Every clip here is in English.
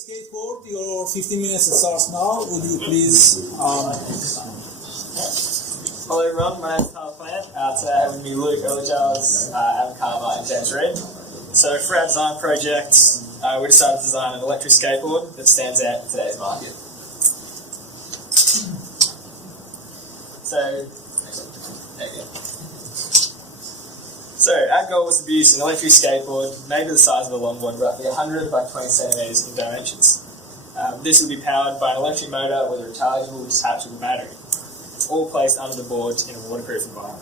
Skateboard, your 15 minutes starts now. Would you please... Hello everyone, my name is Carl Plant. Today I have with me Luke Elijars, Adam Carver and James Reed. So for our design project, we decided to design an electric skateboard that stands out in today's market. So our goal was to produce an electric skateboard made to the size of a longboard, roughly 100 by 20 centimetres in dimensions. This would be powered by an electric motor with a rechargeable detachable battery, all placed under the board in a waterproof environment.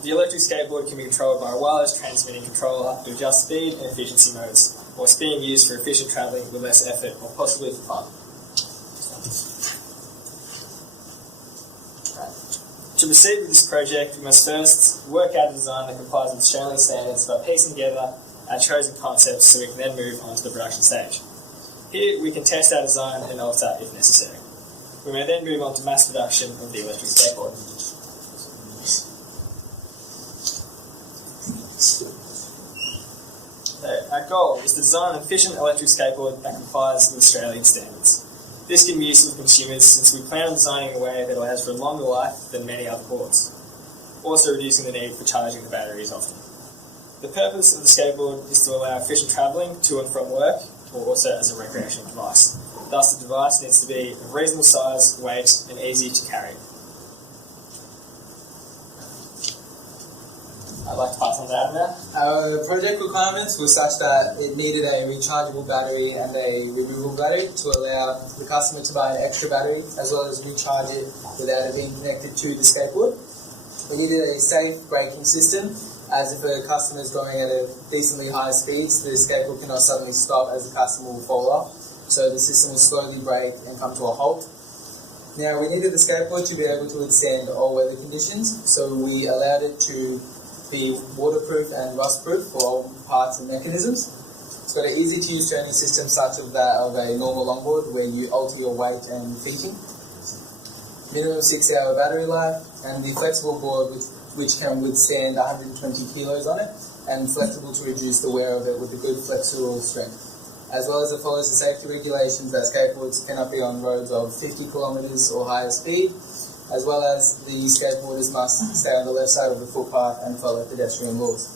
The electric skateboard can be controlled by a wireless transmitting controller to adjust speed and efficiency modes, whilst being used for efficient travelling with less effort or possibly for fun. To proceed with this project, we must first work out a design that complies with Australian standards by piecing together our chosen concepts so we can then move on to the production stage. Here we can test our design and alter if necessary. We may then move on to mass production of the electric skateboard. So, our goal is to design an efficient electric skateboard that complies with Australian standards. This can be useful for consumers since we plan on designing in a way that allows for a longer life than many other boards, also reducing the need for charging the batteries often. The purpose of the skateboard is to allow efficient travelling to and from work, or also as a recreational device. Thus, the device needs to be of reasonable size, weight, and easy to carry. I'd like to pass on to Adam now. Our project requirements were such that it needed a rechargeable battery and a removable battery to allow the customer to buy an extra battery as well as recharge it without it being connected to the skateboard. We needed a safe braking system, as if a customer is going at a decently high speed, the skateboard cannot suddenly stop as the customer will fall off. So the system will slowly brake and come to a halt. Now, we needed the skateboard to be able to withstand all weather conditions, so we allowed it to be waterproof and rust-proof for all parts and mechanisms. It's got an easy-to-use training system such as that of a normal longboard where you alter your weight and thinking. Minimum 6-hour battery life, and the flexible board which can withstand 120 kilos on it, and flexible to reduce the wear of it with a good flexural strength. As well as it follows the safety regulations that skateboards cannot be on roads of 50 kilometres or higher speed, as well as the skateboarders must stay on the left side of the footpath and follow pedestrian laws.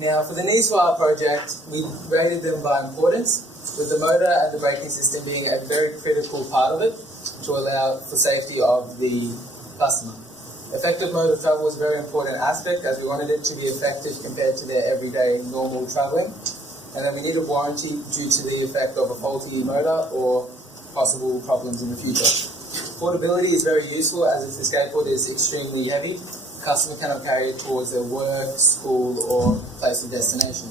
Now, for the needs for our project, we rated them by importance, with the motor and the braking system being a very critical part of it to allow for safety of the customer. Effective mode of travel was a very important aspect, as we wanted it to be effective compared to their everyday normal travelling. And then we needed warranty due to the effect of a faulty motor or possible problems in the future. Affordability is very useful, as if the skateboard is extremely heavy, the customer cannot carry it towards their work, school, or place of destination.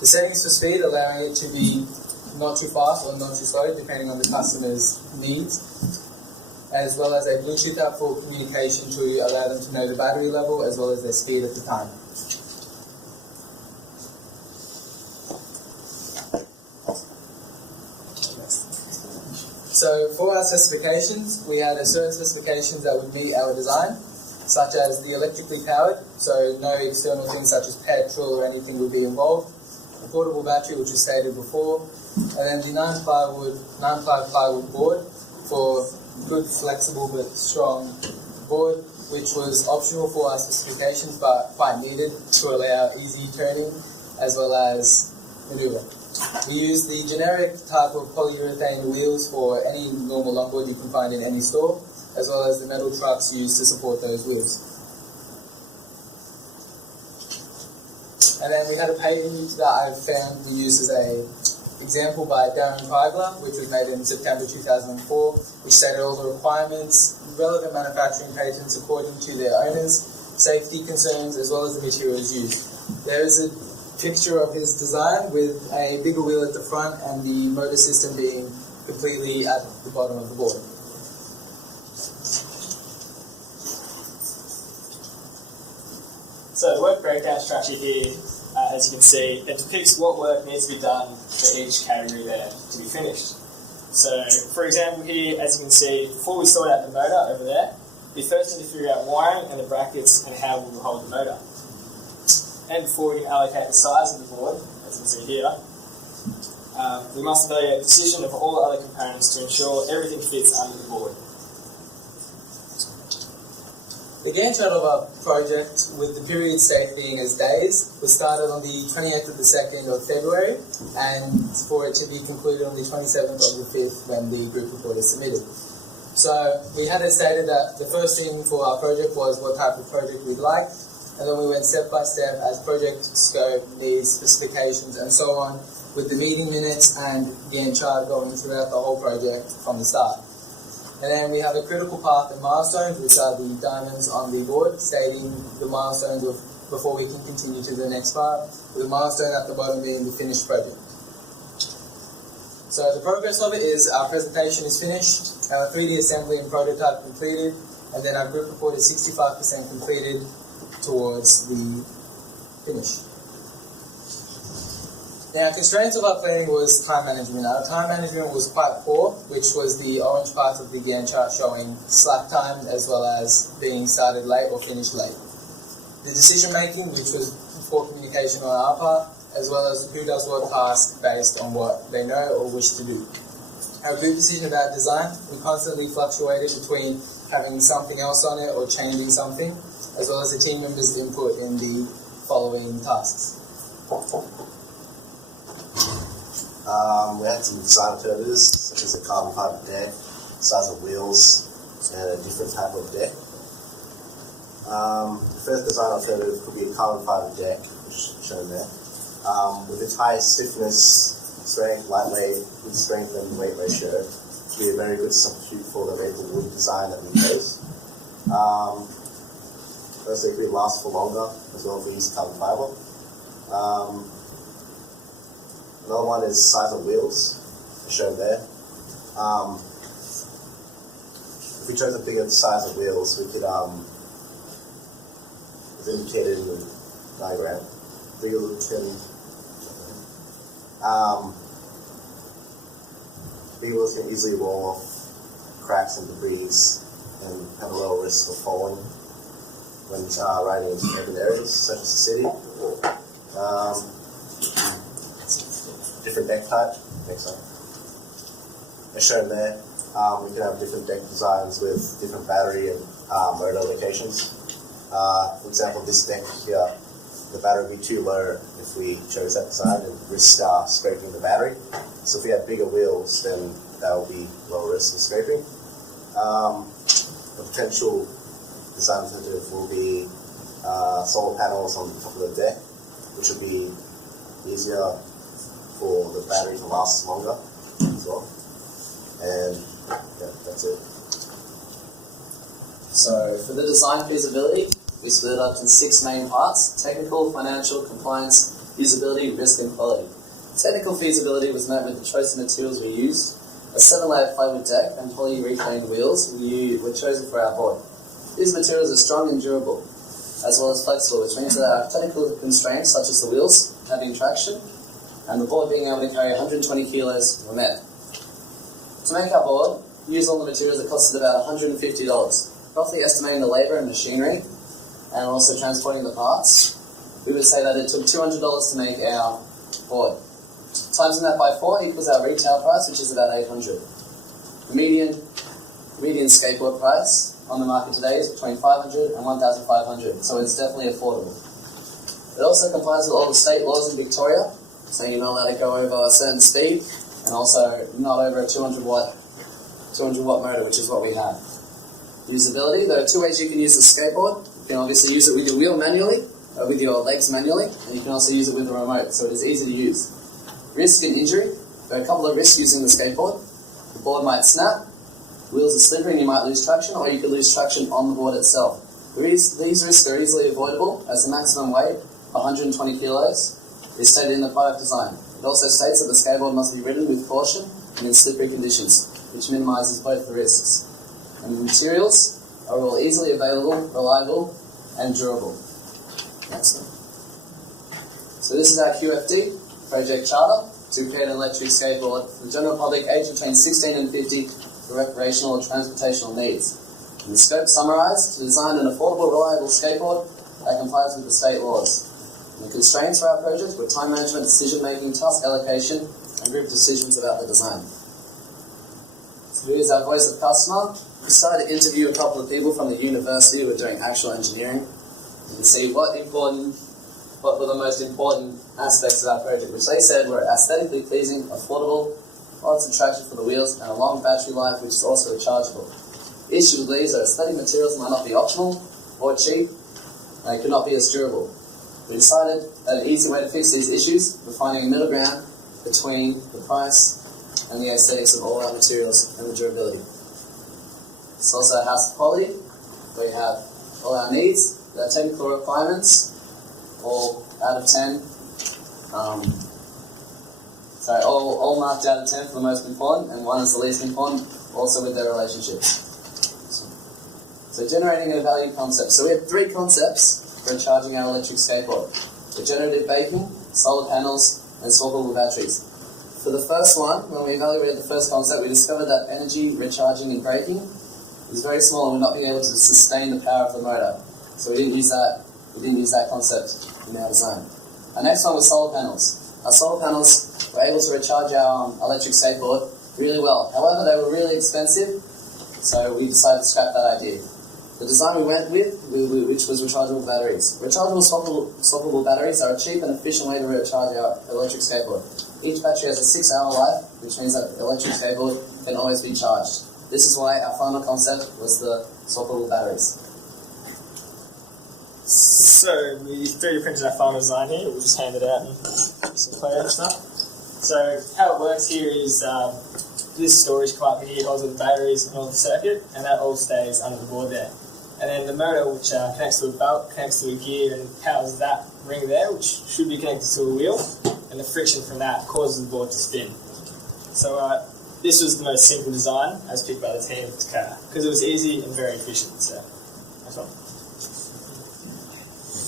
The settings for speed, allowing it to be not too fast or not too slow, depending on the customer's needs, as well as a Bluetooth app for communication to allow them to know the battery level as well as their speed at the time. So for our specifications, we had certain specifications that would meet our design, such as the electrically powered, so no external things such as petrol or anything would be involved, a portable battery, which was stated before, and then the 9-ply plywood board for good, flexible but strong board, which was optional for our specifications but quite needed to allow easy turning as well as manoeuvre. We use the generic type of polyurethane wheels for any normal longboard you can find in any store, as well as the metal trucks used to support those wheels. And then we had a patent that I found we used as a example by Darren Feigler, which was made in September 2004, which stated all the requirements, relevant manufacturing patents according to their owners, safety concerns, as well as the materials used. There is a picture of his design with a bigger wheel at the front and the motor system being completely at the bottom of the board. So the work breakdown structure here, as you can see, it depicts what work needs to be done for each category there to be finished. So, for example here, as you can see, before we sort out the motor over there, we first need to figure out wiring and the brackets and how we will hold the motor. And before we can allocate the size of the board, as you can see here, We must evaluate the position of all other components to ensure everything fits under the board. The Gantt chart of our project, with the period state being as days, was started on the 28th of the 2nd of February, and for it to be concluded on the 27th of the 5th when the group report is submitted. So we had it stated that the first thing for our project was what type of project we'd like, and then we went step by step as project scope, needs, specifications, and so on, with the meeting minutes and Gantt chart going throughout the whole project from the start. And then we have a critical path and milestones, which are the diamonds on the board, stating the milestones of before we can continue to the next part, with the milestone at the bottom being the finished project. So the progress of it is our presentation is finished, our 3D assembly and prototype completed, and then our group report is 65% completed towards the finish. Now, constraints of our planning was time management. Our time management was quite poor, which was the orange part of the Gantt chart showing slack time as well as being started late or finished late. The decision making, which was poor communication on our part, as well as who does what task based on what they know or wish to do. Our group decision about design, we constantly fluctuated between having something else on it or changing something, as well as the team members' input in the following tasks. We had some design alternatives, such as a carbon fiber deck, size of wheels, and a different type of deck. The first design alternative could be a carbon fiber deck, which is shown there. With its high stiffness, strength, lightweight, good strength and weight ratio, it would be a very good substitute for the maple wood design that we chose. Firstly, it could last for longer, as well as we use carbon fiber. Another one is size of wheels, as shown there. If we chose a bigger size of wheels, we could, as indicated in the diagram, bigger wheels can easily roll off cracks and debris and have a lower risk of falling when riding in urban areas such as the city. Different deck type, as shown there. We can have different deck designs with different battery and motor locations. For example, this deck here, the battery would be too low if we chose that design and risk scraping the battery. So if we had bigger wheels, then that would be lower risk of scraping. A potential design alternative will be solar panels on the top of the deck, which would be easier for the battery to last longer as well. And yeah, that's it. So for the design feasibility, we split it up into 6 main parts: technical, financial, compliance, usability, risk and quality. Technical feasibility was met with the choice of materials we used. A 7-layer plywood deck and poly-reclaimed wheels were chosen for our board. These materials are strong and durable, as well as flexible, which means that our technical constraints, such as the wheels having traction and the board being able to carry 120 kilos, were met. To make our board, we used all the materials that costed about $150, roughly estimating the labour and machinery, and also transporting the parts. We would say that it took $200 to make our board. Timesing that by 4 equals our retail price, which is about $800. The median skateboard price on the market today is between $500 and $1,500, so it's definitely affordable. It also complies with all the state laws in Victoria, so you're not allowed to go over a certain speed, and also not over a 200 watt motor, which is what we have. Usability, there are 2 ways you can use the skateboard. You can obviously use it with your wheel manually, or with your legs manually, and you can also use it with a remote, so it is easy to use. Risk and injury, there are a couple of risks using the skateboard. The board might snap, wheels are slippery and you might lose traction, or you could lose traction on the board itself. These risks are easily avoidable, as the maximum weight, 120 kilos, is stated in the product design. It also states that the skateboard must be ridden with caution and in slippery conditions, which minimises both the risks. And the materials are all easily available, reliable, and durable. Next one. So this is our Qfd Project Charter to create an electric skateboard for the general public aged between 16 and 50 for recreational or transportational needs. And the scope summarised: to design an affordable, reliable skateboard that complies with the state laws. And the constraints for our project were time management, decision making, task allocation, and group decisions about the design. So here's our voice of customer. We started to interview a couple of people from the university who were doing actual engineering and see what were the most important aspects of our project, which they said were aesthetically pleasing, affordable, lots of traction for the wheels, and a long battery life which is also rechargeable. Issues with these are aesthetic materials might not be optional or cheap, and they could not be as durable. We decided that an easy way to fix these issues was finding a middle ground between the price and the aesthetics of all our materials and the durability. It's also a house of quality, where we have all our needs, the technical requirements, all out of 10. All marked out of 10 for the most important, and 1 is the least important, also with their relationships. So generating a value concept. So we had 3 concepts for charging our electric skateboard: regenerative braking, solar panels, and swappable batteries. For the first one, when we evaluated the first concept, we discovered that energy, recharging, and braking is very small, and we're not being able to sustain the power of the motor. So we didn't use that concept in our design. Our next one was solar panels. Our solar panels were able to recharge our electric skateboard really well. However, they were really expensive, so we decided to scrap that idea. The design we went with, which was rechargeable batteries. Rechargeable swappable batteries are a cheap and efficient way to recharge our electric skateboard. Each battery has a 6-hour life, which means that the electric skateboard can always be charged. This is why our final concept was the swappable batteries. So we 3D printed our final design here. We'll just hand it out and some play and stuff. So how it works here is this storage compartment here holds all the batteries and all the circuit, and that all stays under the board there. And then the motor, which connects to a belt, connects to a gear and powers that ring there, which should be connected to a wheel, and the friction from that causes the board to spin. So this was the most simple design as picked by the team because it was easy and very efficient. So that's all.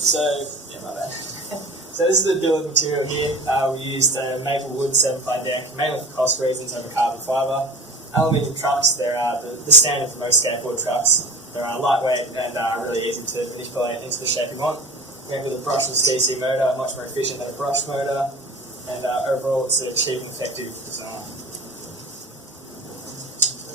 So yeah, my bad. So this is the bill of material here. We used maple wood 7-ply deck, mainly for cost reasons over carbon fibre. Aluminium trucks, they're the standard for most skateboard trucks. They're lightweight and really easy to manipulate into the shape you want. We went with a brushless DC motor, much more efficient than a brushed motor, and overall it's a cheap and effective design.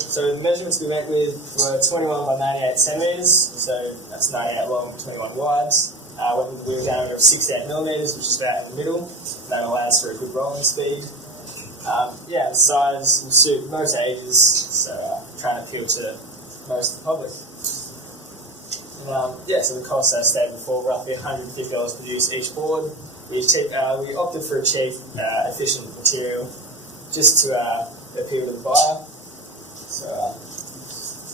So the measurements we went with were 21 by 98 centimetres, so that's 98 long, 21 wide. Went with a wheel diameter of 68 millimetres, which is about in the middle. That allows for a good rolling speed. The size will suit most ages, so trying to appeal to most of the public. So the cost, as stated before, roughly $150 per use each board. We opted for a cheap, efficient material just to appeal to the buyer. So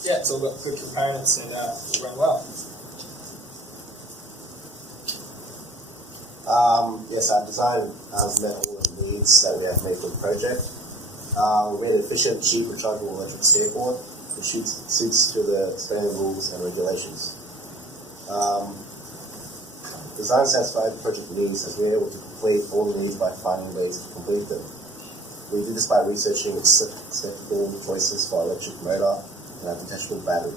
it's all got good components and it run well. Yes, our design has met all the needs that we have made for the project. We made an efficient, cheap, rechargeable electric skateboard which suits to the Australian rules and regulations. Design satisfied project needs as we were able to complete all the needs by finding ways to complete them. We did this by researching acceptable choices for electric motor and a detachable battery,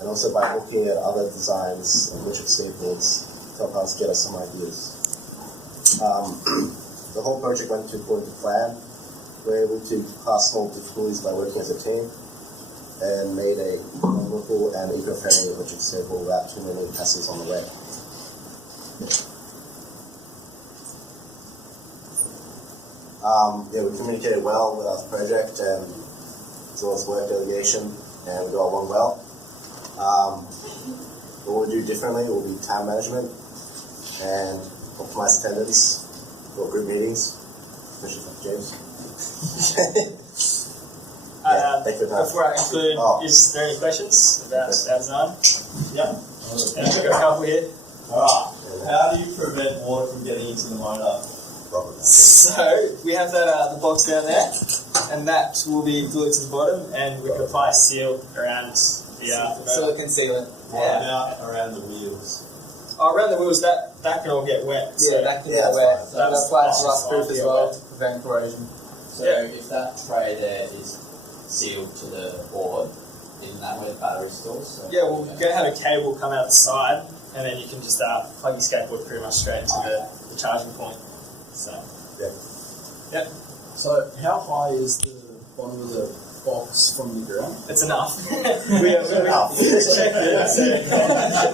and also by looking at other designs of electric skateboards to help us get us some ideas. The whole project went according to plan. We were able to pass small difficulties by working as a team and made a economical and eco-friendly electric skateboard without too many hassles on the way. We communicated well with our project and as well as work delegation, and we got along well. What we'll do differently will be time management and optimize attendance for group meetings, especially for James. Before I conclude, is there any questions about our design? Yeah. I've got a couple here. Alright. How do you prevent water from getting into the motor? So we have that the box down there, and that will be glued to the bottom, and we can apply a seal around the motor. Silicon sealant. What about around the wheels? Around the wheels, that can all get wet. So That can get wet. So that's why it's rust-proof as well to prevent corrosion. So if that tray there is sealed to the board, isn't that where the battery stores? So we're going to have a cable come out the side and then you can just plug your skateboard pretty much straight to the charging point. So, yep. So how high is the bottom of the box from the ground? It's enough. we checked it. So,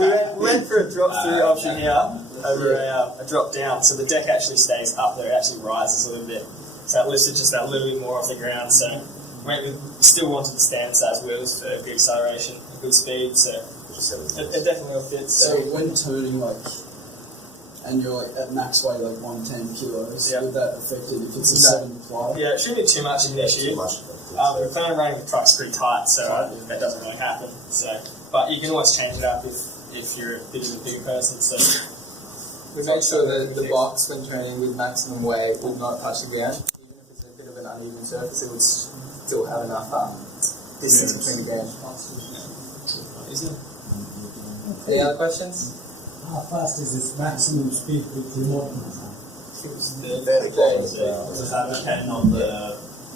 we went for a drop-through option here over a drop-down, so the deck actually stays up there. It actually rises a little bit. So it lifts it just that little bit more off the ground. So we still wanted the standard-size wheels for good acceleration and good speed. So it definitely will fit. So when turning and you're at max weight 110 kilos, would that affect it if it's a 7 ply? Yeah, it shouldn't be too much in this year. We're planning on running the trucks pretty tight, so that doesn't really happen. So, but you can always change it up if you're a bit of a bigger person. So we made sure that the box, when turning with maximum weight, would not touch the ground. Even if it's a bit of an uneven surface, it would still have enough distance between the ground. Any other questions? How fast is its maximum speed with remote control? Very close. Does that depend on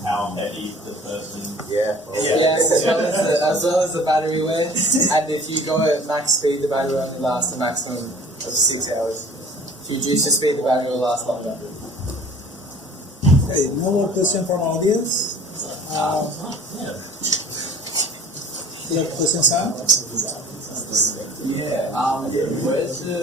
how heavy the person? Yeah. As well as the battery wear. And if you go at max speed, the battery will only last a maximum of 6 hours. If you reduce your speed, the battery will last longer. Okay, no more question from audience. You have questions, Sam? Yeah, where's the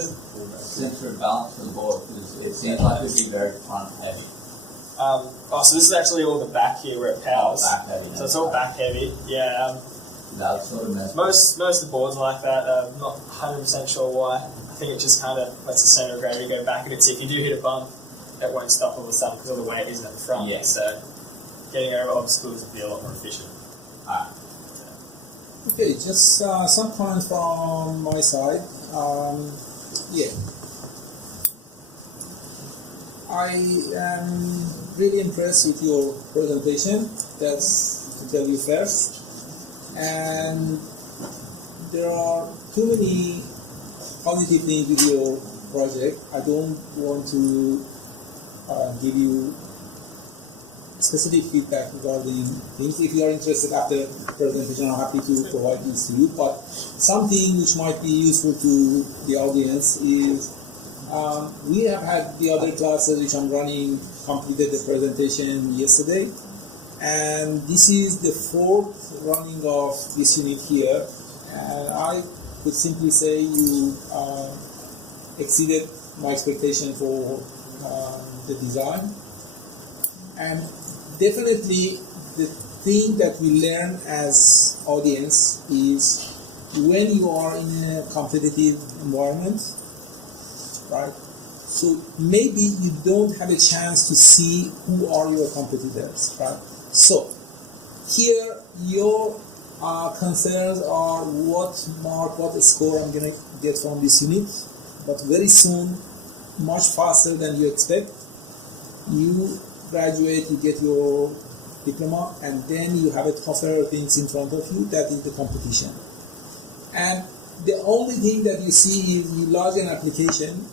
center of balance for the board? Because it seems like this is very front heavy. So this is actually all the back here where it powers. Back heavy. So it's all back heavy. Yeah. That's sort of messed Most of the boards are like that. I'm not 100% sure why. I think it just kind of lets the center of gravity go back, and if you do hit a bump, it won't stop all of a sudden because all the weight isn't at the front. Yeah. So getting over obstacles would be a lot more efficient. Okay, just some comments from my side. I am really impressed with your presentation. That's to tell you first. And there are too many positive things with your project. I don't want to give you specific feedback regarding things. If you are interested after presentation, I'm happy to provide this to you. But something which might be useful to the audience is we have had the other classes which I'm running completed the presentation yesterday, and this is the 4th running of this unit here, and I could simply say you exceeded my expectation for the design. And definitely the thing that we learn as audience is when you are in a competitive environment, right? So maybe you don't have a chance to see who are your competitors, right? So here your concerns are what score I'm going to get from this unit, but very soon, much faster than you expect, you graduate, you get your diploma, and then you have a tougher things in front of you. That is the competition. And the only thing that you see is you lodge an application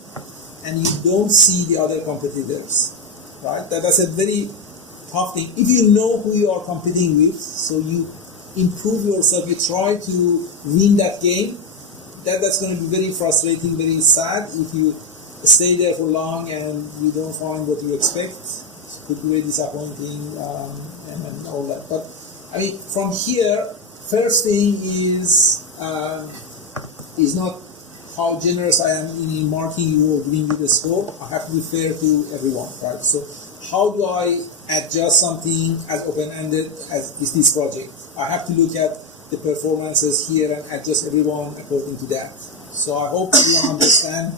and you don't see the other competitors, right? That's a very tough thing. If you know who you are competing with, so you improve yourself, you try to win that game, that's going to be very frustrating, very sad. If you stay there for long and you don't find what you expect, it could be very disappointing and all that. But I mean, from here, first thing is not how generous I am in marking you or giving you the score. I have to be fair to everyone, right? So how do I adjust something as open-ended as is this project? I have to look at the performances here and adjust everyone according to that. So I hope you understand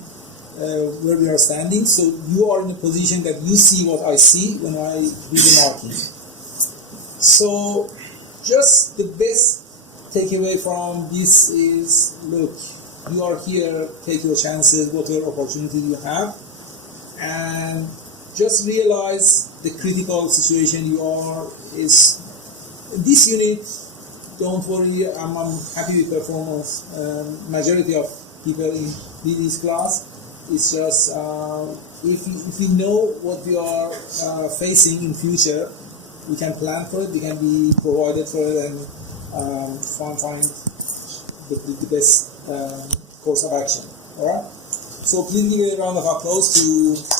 where we are standing. So you are in a position that you see what I see when I do the marking. So just the best takeaway from this is, look, you are here, take your chances, whatever opportunity you have, and just realize the critical situation you are is this unit. Don't worry, I'm happy with performance. Majority of people in this class, it's just if we know what we are facing in future, we can plan for it, we can be provided for it, and find the best course of action. Alright? So please give a round of applause to